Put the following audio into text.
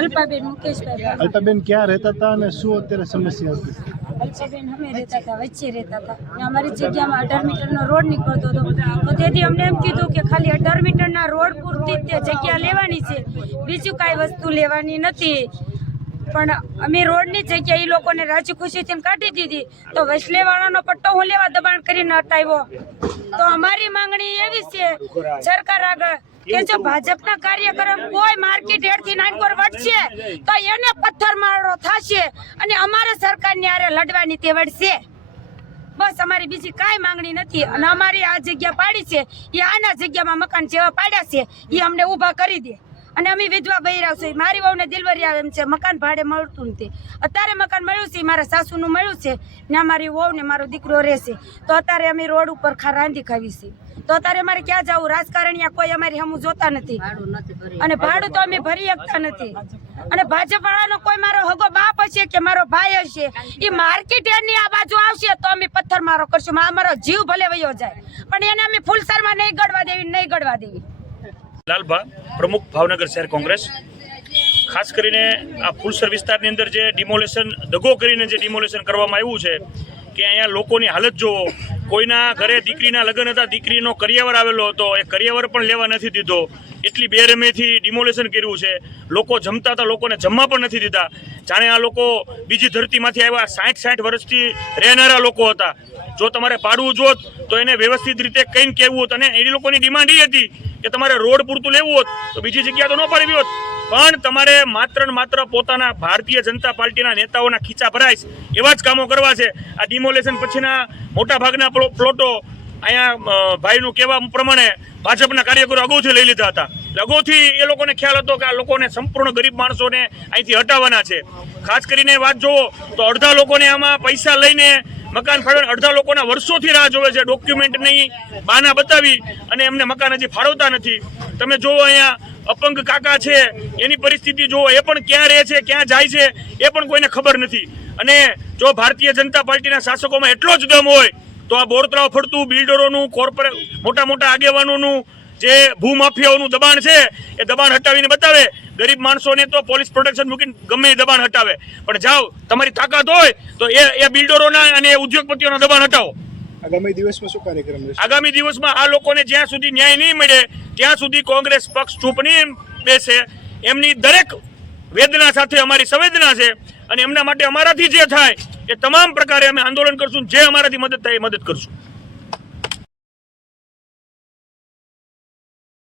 અલ્પાબેન મુકેશભાઈ। અલ્પાબેન ક્યાં રહેતા હતા અને શું અત્યારે સમસ્યા હતી? અલ્પાબેન અમે રહેતા હતા, વચ્ચે રહેતા હતા ને અમારી જગ્યામાં 18 મીટરનો રોડ નીકળતો હતો, તો તેથી અમને એમ કીધું કે ખાલી 18 મીટરના રોડ પૂરતી તે જગ્યા લેવાની છે, બીજું કાંઈ વસ્તુ લેવાની નથી। પણ અમે રોડની જગ્યા એ લોકોને રાજી ખુશીથી કાઢી દીધી, તો વસલેવાળાનો પટ્ટો હું લેવા દબાણ કરીને હટાવ્યો। તો અમારી માંગણી એવી છે સરકાર આગળ કે જો ભાજપના કાર્યક્રમ કોઈ માર્કેટ હેડથી નાનકોર વટશે તો એને પથ્થરમારો થશે અને અમારે સરકારની હારે લડવાની તે વડશે। બસ અમારી બીજી કાંઈ માંગણી નથી। અને અમારી આ જગ્યા પાડી છે એ આના જગ્યામાં મકાન જેવા પાડ્યા છે એ અમને ઊભા કરી દે। અને અમે વિધવા બૈરા છે, મારી વહુને દિલવરી આવે એમ છે, મકાન ભાડે મળતું નથી। અત્યારે મકાન મળ્યું છે, મારા સાસુનું મળ્યું છે ને મારી વહુ ને મારો દીકરો રહેશે, તો અત્યારે અમે રોડ ઉપર રાંધી ખાવી છે, તો અત્યારે અમારે ક્યાં જવું? રાજકારણીયા કોઈ અમારી હમું જોતા નથી અને ભાડું તો અમે ભરી શકતા નથી। અને ભાજપ વાળાનો કોઈ મારો હગો બાપ હશે કે મારો ભાઈ હશે એ માર્કેટ ની આ બાજુ આવશે તો અમે પથ્થર મારો કરશું, અમારો જીવ ભલે વયો જાય પણ એને અમે ફૂલસરમાં નહીં ગળવા દેવી, નહીં ગળવા દેવી। લાલભા, પ્રમુખ ભાવનગર શહેર કોંગ્રેસ। ખાસ કરીને આ ફૂલસર વિસ્તારની અંદર જે ડિમોલેશન દગો કરીને જે ડિમોલેશન કરવામાં આવ્યું છે કે અહીંયા લોકોની હાલત જોવો, કોઈના ઘરે દીકરીના લગ્ન હતા, દીકરીનો કરિયાવર આવેલો હતો, એ કરિયાવર પણ લેવા નથી દીધો, એટલી બેરહેમીથી ડિમોલેશન કર્યું છે। લોકો જમતા હતા, લોકોને જમવા પણ નથી દીધા, જાણે આ લોકો બીજી ધરતીમાંથી આવ્યા 60 વર્ષથી રહેનારા લોકો હતા। જો તમારે પાડવું જોત તો એને વ્યવસ્થિત રીતે કઈને કહેવું હોત, અને એ લોકોની ડિમાન્ડ એ હતી કે તમારે રોડ પૂરતું લેવું હોત તો બીજી જગ્યા તો ન પાડવી હોત, પણ તમારે માત્ર ને માત્ર પોતાના ભારતીય જનતા પાર્ટીના નેતાઓના ખીચા ભરાય એવા જ કામો કરવા છે। આ ડિમોલેશન પછીના મોટા ભાગના પ્લોટો અહીંયા ભાઈનું કહેવા પ્રમાણે ભાજપના કાર્યકરો અગાઉથી લઈ લીધા હતા, અગાઉથી એ લોકોને ખ્યાલ હતો કે આ લોકોને સંપૂર્ણ ગરીબ માણસોને અહીંથી હટાવવાના છે। ખાસ કરીને વાત જોવો તો અડધા લોકોને આમાં પૈસા લઈને મકાન ફાળવવા, અડધા લોકોના વર્ષોથી રાહ જોવે છે, ડોક્યુમેન્ટ નહીં બહાના બતાવી અને એમને મકાન હજી ફાળવતા નથી। તમે જોવો અહીંયા અપંગ કાકા છે, એની પરિસ્થિતિ જોવો, એ પણ ક્યાં રહે છે, ક્યાં જાય છે એ પણ કોઈને ખબર નથી। અને જો ભારતીય જનતા પાર્ટીના શાસકોમાં એટલો જ દમ હોય તો આ બોરતળાવ ફરતું બિલ્ડરોનું, કોર્પોરેટ મોટા આગેવાનોનું જે ભૂમાફિયાઓનું દબાણ છે એ દબાણ હટાવીને બતાવે। ગરીબ માણસોને તો પોલીસ પ્રોટેક્શન મૂકીને ગમે એ દબાણ હટાવે, પણ જાઓ તમારી તાકાત હોય તો એ બિલ્ડરોના અને ઉદ્યોગપતિઓના દબાણ હટાવો। આગામી દિવસમાં શું કાર્યક્રમ રહેશે? આગામી દિવસમાં આ લોકોને જ્યાં સુધી ન્યાય નહીં મળે ત્યાં સુધી કોંગ્રેસ પક્ષ ચૂપ નહીં બેસે। એમની દરેક વેદના સાથે અમારી સંવેદના છે અને એમના માટે અમારાથી જે થાય એ તમામ પ્રકારે અમે આંદોલન કરશું, જે અમારાથી મદદ થાય એ મદદ કરશું।